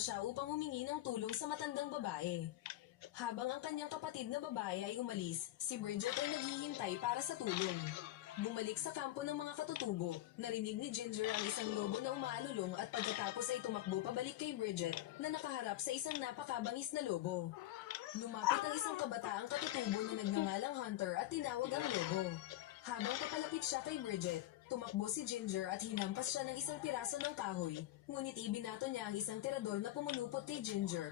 siya upang humingi ng tulong sa matandang babae. Habang ang kanyang kapatid na babae ay umalis, si Bridget ay naghihintay para sa tulong. Bumalik sa kampo ng mga katutubo, narinig ni Ginger ang isang lobo na umaalulong at pagkatapos ay tumakbo pabalik kay Bridget na nakaharap sa isang napakabangis na lobo. Lumapit ang isang kabataang katutubo na nagngangalang Hunter at tinawag ang lobo. Habang papalapit siya kay Bridget, tumakbo si Ginger at hinampas siya ng isang piraso ng kahoy, ngunit ibinato niya ang isang tirador na pumunupot kay Ginger